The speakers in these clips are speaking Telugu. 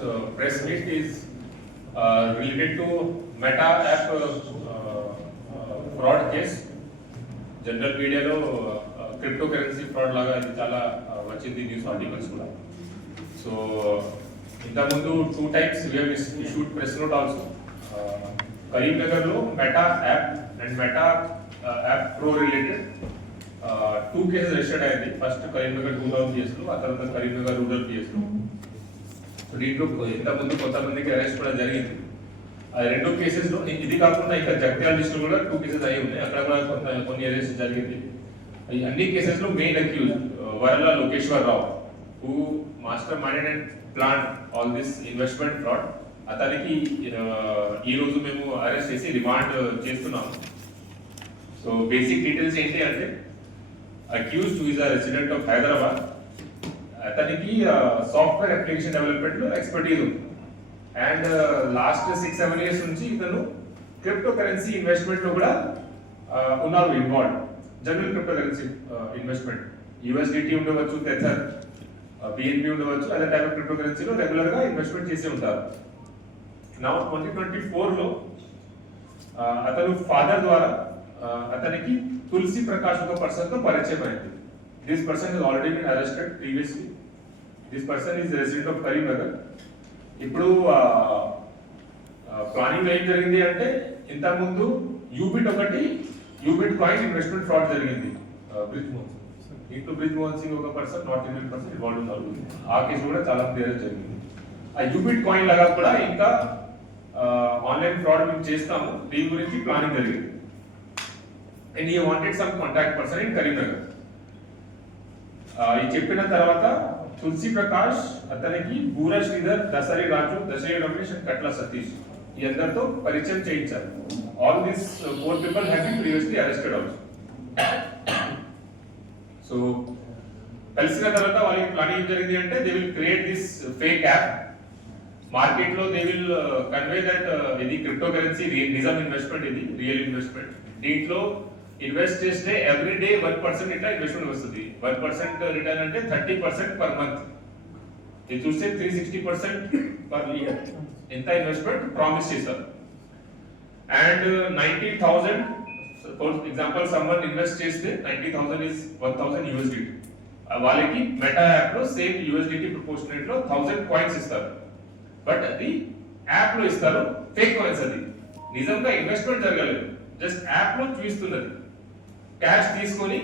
uh, press meet is uh, related to Meta app uh, uh, fraud case. General మీడియాలో క్రిప్టో కరెన్సీ ఫ్రాడ్ లాగా ఇది చాలా uh, వచ్చింది న్యూస్ ఆర్టికల్స్ కూడా సో ఇంతకుముందు two types we issued press note also కరీంనగర్లో meta app and meta app pro related two cases registered అయింది ఫస్ట్ కరీంనగర్ టూ థౌసండ్ పిఎస్లో ఆ తర్వాత కరీంనగర్ రూరల్ పిఎస్లో సో దీంట్లో ఇంతకుముందు కొంతమందికి అరెస్ట్ కూడా జరిగింది. ఆ రెండు కేసెస్లో ఇది కాకుండా ఇక్కడ జగ్యాల డిస్ట్రిక్ట్ కూడా టూ కేసెస్ అయి ఉన్నాయి. అక్కడ కూడా కొంత కొన్ని అరెస్ట్ జరిగింది. ఈ అన్ని కేసెస్లో main accuse Varala Lokeshwar Rao who master minded and plan all this investment fraud అతనికి ఈ రోజు మేము అరెస్ట్ చేసి రిమాండ్ చేస్తున్నాము. సో బేసిక్ డీటెయిల్స్ ఏంటి అంటే accused who is a resident of Hyderabad అతనికి సాఫ్ట్వేర్ అప్లికేషన్ డెవలప్మెంట్లో ఎక్స్పర్టీస్ ఉంది. And last six seven years నుంచి ఇతను క్రిప్టో కరెన్సీ ఇన్వెస్ట్మెంట్లో కూడా ఉన్నారు involve general crypto currency investment USDT ఉండవచ్చు టెథర్ బిఎన్పి ఉండవచ్చు అదే టైప్ ఆఫ్ క్రిప్టో కరెన్సీలో రెగ్యులర్గా ఇన్వెస్ట్మెంట్ చేసి ఉంటారు. నా ట్వంటీ ట్వంటీ ఫోర్లో అతను ఫాదర్ ద్వారా అతనికి తులసి ప్రకాష్ ఒక పర్సన్తో పరిచయం అయింది. This person is already been arrested previously this person is resident of Karimnagar ఇప్పుడు ప్లానింగ్ ఏం జరిగింది అంటే ఇంతకుముందు యూబిట్ ఒకటి యూబిట్ కాయిన్ ఇన్వెస్ట్మెంట్ ఫ్రాడ్ జరిగింది బ్రిజ్ మోహన్ సింగ్ ఇంట్లో బ్రిజ్ మోహన్ సింగ్ ఒక person not Indian person involve ఉన్నారు ఆ కేసు కూడా చాలా మంది జరిగింది. ఆ యూబిట్ కాయిన్ లాగా కూడా ఇంకా ఆన్లైన్ ఫ్రాడ్ మేము చేస్తాము. దీని గురించి ప్లానింగ్ జరిగింది. అండ్ ఈ wanted some contact person in Karimnagar ఇది చెప్పిన తర్వాత తులసి ప్రకాష్ అతనికి బూర శ్రీధర్ దసరి రాజు దసరి రమేష్ అండ్ కట్ల సతీష్ ఈ అందరితో పరిచయం చేయించారు. All this four people have been previously arrested also so కలిసిన తర్వాత వాళ్ళకి ప్లానింగ్ ఏం జరిగింది అంటే they will create this fake app మార్కెట్లో దే విల్ కన్వే దట్ ఇది క్రిప్టో కరెన్సీ నిజం ఇన్వెస్ట్మెంట్ ఇది రియల్ ఇన్వెస్ట్మెంట్ దీంట్లో ఇన్వెస్ట్ చేస్తే ఎవ్రీ డే వన్ పర్సెంట్ ఇట్లా ఇన్వెస్ట్మెంట్ వస్తుంది. వన్ పర్సెంట్ రిటర్న్ అంటే థర్టీ పర్సెంట్ పర్ మంత్ ఇది చూస్తే three sixty percent per year ఎంత ఇన్వెస్ట్మెంట్ ప్రామిస్ చేశారు. And ninety thousand for example someone invest చేస్తే ninety thousand is one thousand USDT వాళ్ళకి మెటా యాప్లో సేమ్ యూఎస్డిటీ ప్రపోర్షనేట్లో థౌసండ్ కాయిన్స్ ఇస్తారు. బట్ అది యాప్లో ఇస్తారు. ఫేక్ కాయిన్స్ అది. నిజంగా ఇన్వెస్ట్మెంట్ జరగలేదు. జస్ట్ యాప్లో క్యాష్ తీసుకొని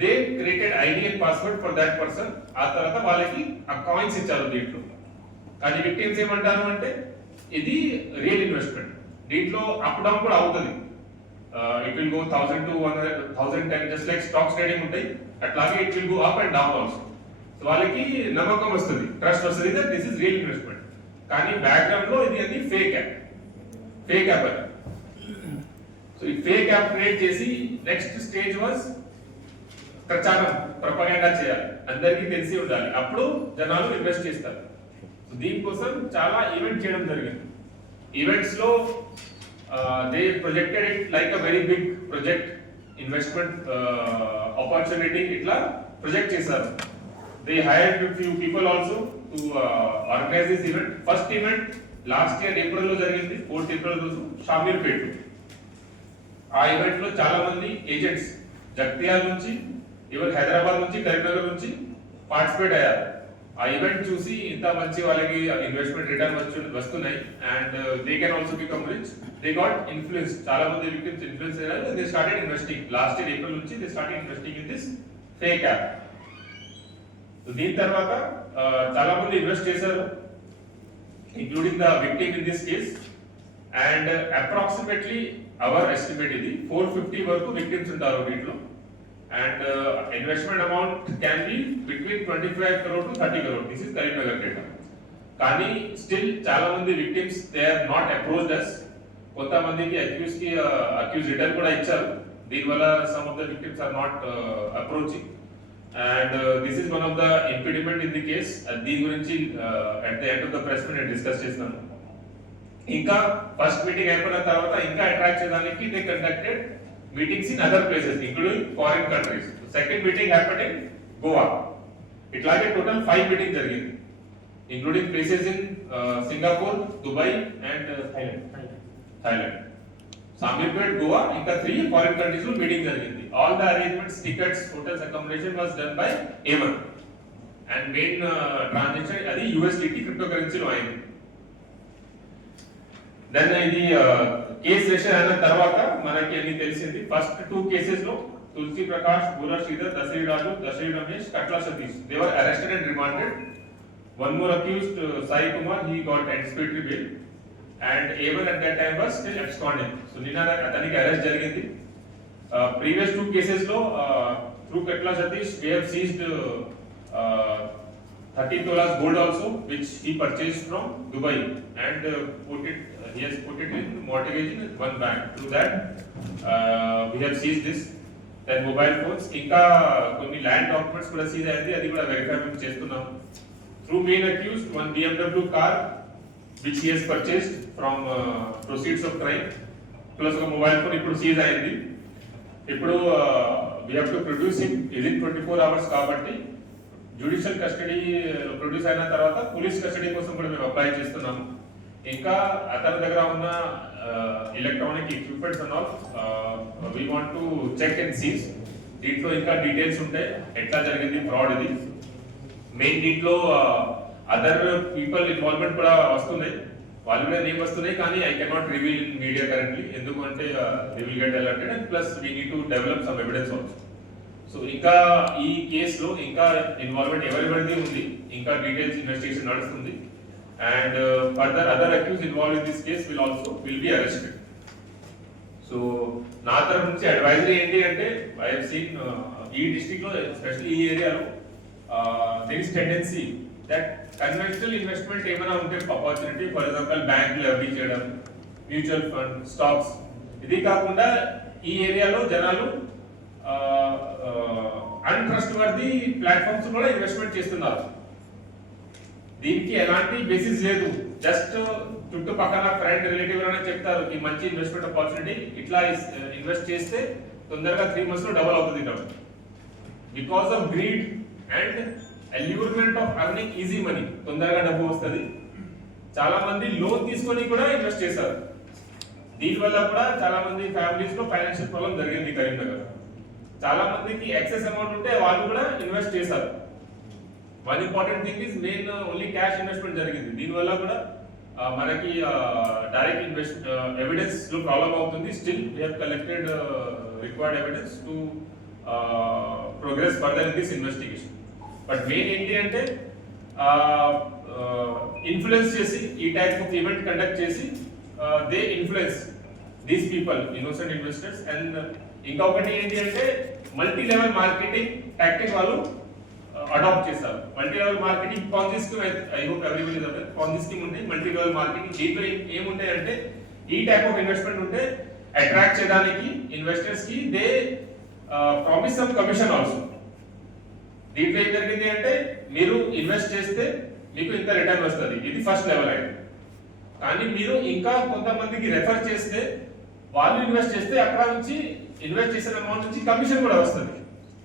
they created ID and password for that person ఆ తర్వాత వాళ్ళకి ఆ కాయిన్స్ ఇచ్చారు దీంట్లో. కానీ విక్టిమ్స్ ఏమంటారు అంటే ఇది రియల్ ఇన్వెస్ట్మెంట్ దీంట్లో అప్ డౌన్ కూడా అవుతుంది. It will go thousand to one thousand ten just like stocks trading ఉంటాయి. అట్లాగే it will go up and down also so వాళ్ళకి నమ్మకం వస్తుంది. ట్రస్ట్ వస్తుంది that this is real investment కానీ బ్యాక్గ్రౌండ్లో ఇది అది ఫేక్ యాప్ ఫేక్ యాప్ అది. సో ఈ ఫేక్ యాప్ క్రియేట్ చేసి నెక్స్ట్ స్టేజ్ వాజ్ ప్రచారం ప్రపగండా చేయాలి. అందరికీ తెలిసి ఉండాలి. అప్పుడు జనాలు ఇన్వెస్ట్ చేస్తారు. సో దీనికోసం చాలా ఈవెంట్ చేయడం జరిగింది. ఈవెంట్స్లో they projected it like a very big project investment opportunity ఇట్లా ప్రొజెక్ట్ చేశారు. They hired few people also to organize this event first event last year ఏప్రిల్లో జరిగింది. ఫోర్త్ ఏప్రిల్ రోజు షామీర్పేట్ ఆ ఈవెంట్లో చాలా మంది ఏజెంట్స్ జగ్తియాల నుంచి ఈవెన్ హైదరాబాద్ నుంచి కరీంనగర్ నుంచి పార్టిసిపేట్ అయ్యారు. ఆ ఈవెంట్ చూసి ఇంత మంచి వాళ్ళకి ఇన్వెస్ట్మెంట్ రిటర్న్ వచ్చి వస్తున్నాయి. And they can also become rich they got influence చాలా మంది విక్టిమ్స్ ఇన్ఫ్లుయెన్స్ అయ్యారు. They started investing last year April నుంచి they started investing in this fake app దీని తర్వాత చాలా మంది ఇన్వెస్ట్ చేశారు including the victim in this case and approximately our estimate ఇది. ఫోర్ ఫిఫ్టీ వరకు విక్టిమ్స్ ఉంటారు దీంట్లో and investment amount can be between twenty five crore to thirty crore this is Karimnagar data కానీ స్టిల్ చాలా మంది victims they are not approached us కొంతమందికి అక్యూస్కి అక్యూజ్ రిటర్న్ కూడా ఇచ్చారు. దీనివల్ల some of the victims are not approaching and this is one of the impediment in the case దీని గురించి at the end of the press meet discuss చేసినాను ఇంకా ఫస్ట్ మీటింగ్ అయిపోయిన తర్వాత ఇంకా అట్రాక్ట్ చేయడానికి they conducted meetings in other places including foreign countries second meeting happen in Goa ఇట్లాగే టోటల్ ఫైవ్ మీటింగ్ జరిగింది. In uh, Singapore, Dubai, and uh, Thailand. Samirpet, Goa, ఇంకా త్రీ ఫారిన్ కంట్రీస్లో మీటింగ్ జరిగింది. All the arrangements tickets hotels accommodation was done by A one and main transaction అది యూఎస్డిటి క్రిప్టో కరెన్సీలో అయింది. దెన్ ఇది కేసు సెషన్ అయిన తర్వాత మనకి అన్ని తెలిసింది. ఫస్ట్ టూ కేసెస్లో Tulasi Prakash Bura Sridhar Dasari Raju Dasari Ramesh Katla Satish. They were arrested and remanded one more accused Sai Kumar he got anticipatory bail and ever at that time was still absconding so నిన్న అతనికి అరెస్ట్ జరిగింది. ప్రీవియస్ టూ కేసెస్లో through Katla Satish we have seized thirty tolas gold also which he purchase from Dubai and put it he has put it in mortgage in one bank. Through that uh, we have seized this. Then mobile phones ఇంకా కొన్ని ల్యాండ్ డాక్యుమెంట్స్ కూడా సీజ్ అయింది అది కూడా వెరిఫై మేము చేస్తున్నాం. Through main accused one BMW car which he has purchased from proceeds of crime plus ఒక మొబైల్ ఫోన్ ఇప్పుడు సీజ్ అయింది. ఇప్పుడు we have to produce it within twenty four hours కాబట్టి జ్యుడిషియల్ కస్టడీ ప్రొడ్యూస్ అయిన తర్వాత పోలీస్ కస్టడీ కోసం కూడా మేము అప్లై చేస్తున్నాము. ఇంకా అతని దగ్గర ఉన్న electronic equipments and all we want to check and seize దీంట్లో ఇంకా డీటెయిల్స్ ఉంటాయి ఎట్లా జరిగింది ఫ్రాడ్ ఇది. మెయిన్ దీంట్లో అదర్ పీపుల్ ఇన్వాల్వ్మెంట్ కూడా వస్తున్నాయి. వాళ్ళు కూడా నేమ్ వస్తున్నాయి కానీ I cannot reveal in media currently ఎందుకు అంటే they will get alerted and plus we need to develop some evidence also so ఇంకా ఈ కేసులో ఇంకా ఇన్వాల్వ్మెంట్ ఎవరెవరిది ఉంది ఇంకా డీటెయిల్స్ ఇన్వెస్టిగేషన్ నడుస్తుంది. And further other accuse involve in this case will also will be arrested so నా తరఫు నుంచి అడ్వైజరీ ఏంటి అంటే ఐ సీన్ uh, ఈ డిస్టిక్లో లో ఈ ఏరియాలో there is tendency that conventional investment ఏమైనా ఉంటే ఆపర్చునిటీ ఫర్ ఎగ్జాంపుల్ బ్యాంకులు ఎవరీ చేయడం మ్యూచువల్ ఫండ్ స్టాక్స్ ఇది కాకుండా ఈ ఏరియాలో జనాలు అన్ట్రస్ట్ వర్ది ప్లాట్ఫామ్స్ కూడా ఇన్వెస్ట్మెంట్ చేస్తున్నారు. దీనికి ఎలాంటి బేసిస్ లేదు. జస్ట్ చుట్టుపక్కల ఫ్రెండ్ రిలేటివ్లోనే చెప్తారు ఈ మంచి ఇన్వెస్ట్మెంట్ ఆపర్చునిటీ ఇట్లా ఇన్వెస్ట్ చేస్తే తొందరగా త్రీ మంత్స్లో డబల్ అవుతుంది డబ్బు because of greed and allurement of earning easy money తొందరగా డబ్బు వస్తుంది. చాలా మంది లోన్ తీసుకొని కూడా ఇన్వెస్ట్ చేశారు దీనివల్ల కూడా చాలా మంది ఫ్యామిలీస్లో ఫైనాన్షియల్ ప్రాబ్లం జరిగింది కరీంనగర్ చాలా మందికి ఎక్సెస్ అమౌంట్ ఉంటే వాళ్ళు కూడా ఇన్వెస్ట్ చేశారు one important thing is main only cash investment జరిగింది. దీనివల్ల కూడా మనకి డైరెక్ట్ ఇన్వెస్ట్ ఎవిడెన్స్లో ప్రాబ్లం అవుతుంది. Still we have collected required evidence to progress further in this investigation but main ఏంటి అంటే ఇన్ఫ్లుయెన్స్ చేసి ఈ టైప్ ఆఫ్ ఈవెంట్ కండక్ట్ చేసి they influence these people innocent investors and ఇంకొకటి ఏంటి అంటే మల్టీ లెవెల్ మార్కెటింగ్ టాక్టిక్ వాళ్ళు అడాప్ట్ చేశారు. Multi level marketing policy scheme I hope everybody is policy scheme ఉంది మల్టీ లెవెల్ మార్కెటింగ్ దీంట్లో ఏముంటాయి అంటే ఈ టైప్ ఆఫ్ ఇన్వెస్ట్మెంట్ ఉంటే అట్రాక్ట్ చేయడానికి ఇన్వెస్టర్స్కి they promise some commission also దీంట్లో ఏం జరిగింది అంటే మీరు ఇన్వెస్ట్ చేస్తే మీకు ఇంత రిటర్న్ వస్తుంది. ఇది ఫస్ట్ లెవెల్ అయితే కానీ మీరు ఇంకా కొంతమందికి రెఫర్ చేస్తే వాళ్ళు ఇన్వెస్ట్ చేస్తే అక్కడ నుంచి ఇన్వెస్ట్ చేసిన అమౌంట్ నుంచి కమిషన్ కూడా వస్తుంది.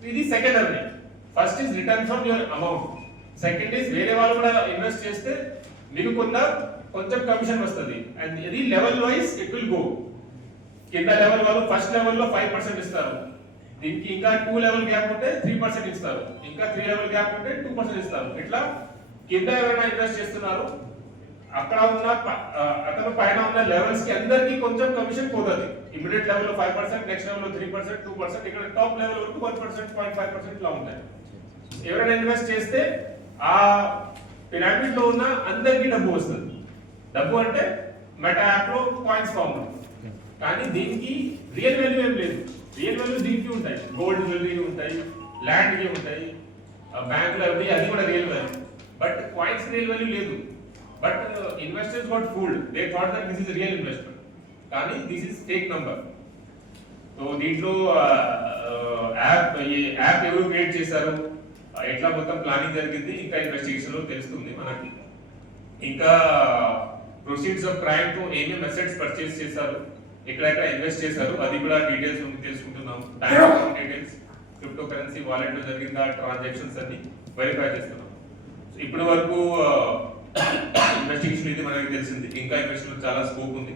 ఇది second earning first is return from your amount second is వేరే వాళ్ళు కూడా ఇన్వెస్ట్ చేస్తే మీకు కొంత కొంచెం కమిషన్ వస్తుంది. అండ్ ఇది level wise it will go కింద లెవెల్ వాళ్ళు ఫస్ట్ లెవెల్లో ఫైవ్ పర్సెంట్ ఇస్తారు. దీనికి ఇంకా టూ లెవెల్ గ్యాప్ ఉంటే త్రీ పర్సెంట్ ఇస్తారు. ఇంకా త్రీ లెవెల్ గ్యాప్ ఉంటే టూ పర్సెంట్ ఇస్తారు. ఇట్లా కింద ఎవరైనా ఇన్వెస్ట్ చేస్తున్నారు? అక్కడ ఉన్న ప- అతను పైన ఉన్న లెవెల్స్కి అందరికీ కొంచెం కమిషన్ పోతుంది. ఇమీడియట్ లెవెల్లో ఫైవ్ పర్సెంట్ నెక్స్ట్ లెవెల్లో త్రీ పర్సెంట్ టూ పర్సెంట్ ఇక్కడ టాప్ లెవెల్ వరకు one percent point five percent ఇలా ఉంటాయి. ఎవరైనా ఇన్వెస్ట్ చేస్తే ఆ పిరామిడ్లో ఉన్న అందరికీ డబ్బు వస్తుంది. డబ్బు అంటే మెటా యాప్లో పాయింట్స్ ఫామ్ కానీ దీనికి రియల్ వాల్యూ ఏం లేదు. రియల్ వాల్యూ దీనికి ఉంటాయి. గోల్డ్ జ్యువెలరీ ఉంటాయి ల్యాండ్కి ఉంటాయి బ్యాంక్లో అవి అది కూడా real value but coins real value లేదు. But investors what fooled they thought that this is real investment కానీ this is take number so దీంట్లో యాప్ ఈ యాప్ ఎవరు క్రియేట్ చేశారు? ఎట్లా మొత్తం ప్లానింగ్ జరిగింది ఇంకా ఇన్వెస్టిగేషన్లో తెలుస్తుంది మనకి. ఇంకా ప్రొసీడ్స్ ఆఫ్ క్రైమ్తో ఏమేమి అసెట్స్ పర్చేస్ చేశారు ఎక్కడెక్కడ ఇన్వెస్ట్ చేశారు అది కూడా డీటెయిల్స్ తెలుసుకుంటున్నాం. Bank account details crypto currency వాలెట్లో జరిగిన ట్రాన్సాక్షన్స్ అన్ని వెరిఫై చేస్తున్నాం. ఇప్పటి వరకు ఇన్వెస్టిగేషన్ ఇది మనకి తెలిసింది. ఇంకా ఇన్వెస్టిగేషన్ చాలా స్కోప్ ఉంది.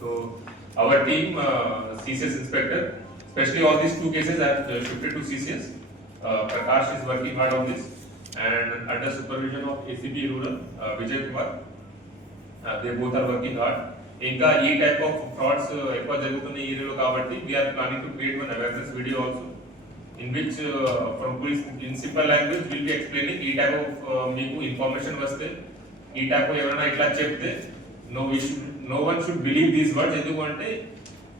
So our team CCS inspector all these two cases are uh, shifted to CCS. Uh, Prakash is working hard on this and under supervision of ACP Rural, uh, Vijay Kumar. Uh, they both are working hard. ఇంకా ఈ టైప్ ఆఫ్ ఫ్రాడ్స్ ఎక్కువ జరుగుతున్న ఈ ఏరియాలో కాబట్టి we are planning to create one awareness video also in which from police in simple language will be explaining ఈ టైప్ ఆఫ్ మీకు ఇన్ఫర్మేషన్ వస్తే ఈ టైప్ ఎవరైనా ఇట్లా చెప్తే no wish no one should believe these words ఎందుకంటే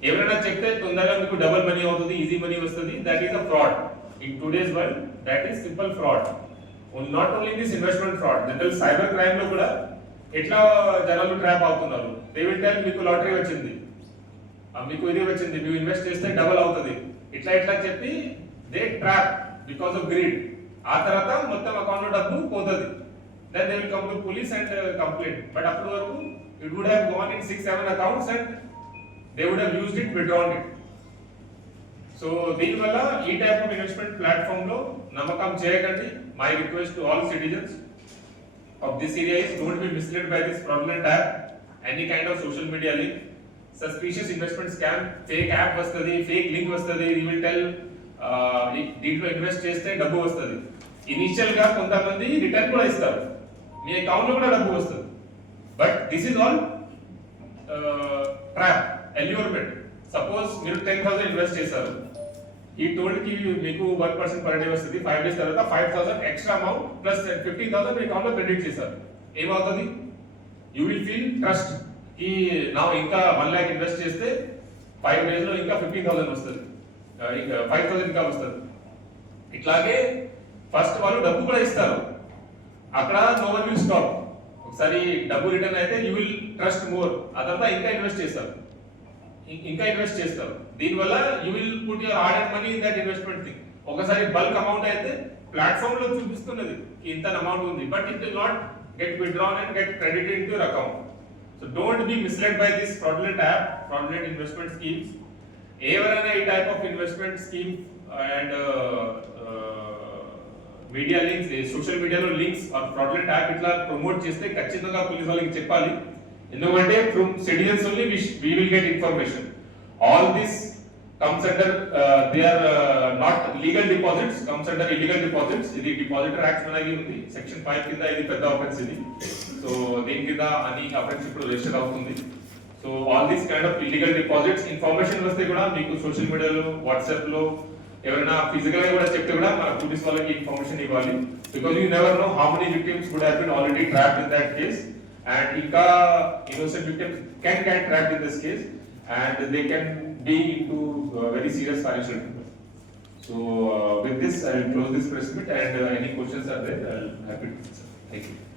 ఎవరైనా చెప్తే తొందరగా మీకు డబుల్ మనీ అవుతుంది ఈజీ మనీ వస్తుంది that is a fraud in today's world that is simple fraud not only this investment fraud general cyber క్రైమ్లో కూడా ఎట్లా జనాలు ట్రాప్ అవుతున్నారు? దే విల్ టెల్ మీకు లాటరీ వచ్చింది. మీకు ఇది వచ్చింది. నువ్వు ఇన్వెస్ట్ చేస్తే డబుల్ అవుతుంది. ఇట్లా ఇట్లా చెప్పి they trap because of greed ఆ తర్వాత మొత్తం అకౌంట్లో డబ్బు పోతుంది. Then they will come to police and complaint but అప్పటి వరకు it would have gone in six seven accounts and they would have used it withdrawn it so దీనివల్ల ఈ టైప్ ఆఫ్ ఇన్వెస్ట్మెంట్ ప్లాట్ఫామ్లో నమ్మకం చేయకండి. My request to all citizens of this area is don't be misled by this fraudulent app any kind of social media link suspicious investment scam fake app వస్తుంది ఫేక్ లింక్ వస్తుంది. యూ విల్ టెల్ దీంట్లో ఇన్వెస్ట్ చేస్తే డబ్బు వస్తుంది. ఇనిషియల్గా కొంతమంది రిటర్న్ కూడా ఇస్తారు. మీ అకౌంట్లో కూడా డబ్బు వస్తుంది. But this is all trap allurement suppose మీరు టెన్ థౌసండ్ ఇన్వెస్ట్ చేశారు. ఈ టోల్డ్కి మీకు వన్ పర్సెంట్ పర్ డే వస్తుంది. ఫైవ్ డేస్ తర్వాత five thousand extra amount plus fifteen thousand మీ అకౌంట్లో క్రెడిట్ చేశారు. ఏమవుతుంది? యూ విల్ ఫీల్ ట్రస్ట్ ఈ నా ఇంకా వన్ ల్యాక్ ఇన్వెస్ట్ చేస్తే ఫైవ్ డేస్లో ఇంకా ఫిఫ్టీన్ థౌసండ్ వస్తుంది. ఇంకా ఫైవ్ థౌసండ్ ఇంకా వస్తుంది. ఇట్లాగే ఫస్ట్ వాళ్ళు డబ్బు కూడా ఇస్తారు. అక్కడ నో వన్ విల్ స్టాప్ ఒకసారి డబ్బు రిటర్న్ అయితే యూ విల్ ట్రస్ట్ మోర్ ఆ తర్వాత ఇంకా ఇన్వెస్ట్ చేస్తారు. ఇంకా ఇన్వెస్ట్ చేస్తారు. దీనివల్ల you will put your hard and money in that investment thing ఒకసారి బల్క్ అమౌంట్ అయితే ప్లాట్ఫామ్లో చూపిస్తున్నది ఇంత అమౌంట్ ఉంది. But it will not get withdrawn and get credit in your account so don't be misled by this fraudulent app fraudulent investment schemes ఎవరైనా ఈ type of investment scheme and media links social మీడియాలో లింక్స్ ఫ్రాడ్లెంట్ యాప్ ఇట్లా ప్రమోట్ చేస్తే ఖచ్చితంగా పోలీస్ వాళ్ళకి చెప్పాలి. ఎందుకంటే from citizens only we will get information all under uh, they they are not legal deposits comes under illegal deposits ఇది డిపాజిటర్ యాక్ట్ మనకి ఉంది. సెక్షన్ ఫైవ్ కింద ఇది పెద్ద ఆఫెన్స్ ఇది. సో దీని కింద అన్ని ఆఫెన్స్ ఇప్పుడు రిజిస్టర్ అవుతుంది. So all these kind of illegal deposits information వస్తే కూడా మీకు సోషల్ మీడియాలో వాట్సాప్లో ఎవరైనా ఫిజికల్గా కూడా చెప్తే కూడా మన పోలీస్ వాళ్ళకి ఇన్ఫర్మేషన్ ఇవ్వాలి. Because you never know how many victims would have been already trapped in that case and ఇంకా innocent victims can get trapped in this case and they can be into uh, very serious financial trouble. So uh, with this, I will close this press meet and uh, any questions are there, I'll happy to answer. Thank you.